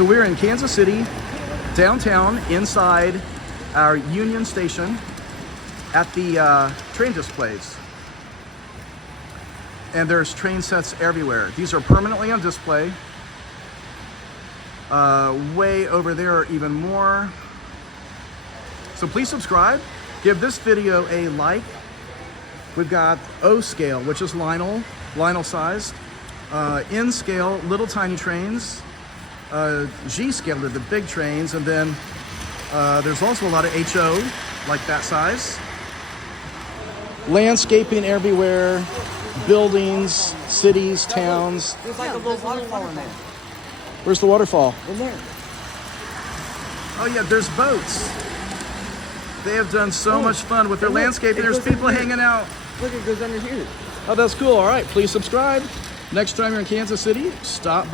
So we're in Kansas City, downtown, inside our Union Station at the train displays. And there's train sets everywhere. These are permanently on display. Way over there are even more. So please subscribe. Give this video a like. We've got O scale, which is Lionel sized. N scale, little tiny trains. G scale are the big trains. And then there's also a lot of HO, like that size. Landscaping everywhere. Buildings, cities, towns. There's like a little waterfall in there. Where's the waterfall? In there. Oh yeah, there's boats. They have done so much fun with their landscaping. There's people hanging out. Look, it goes under here. Oh, that's cool. All right, please subscribe. Next time you're in Kansas City, stop by.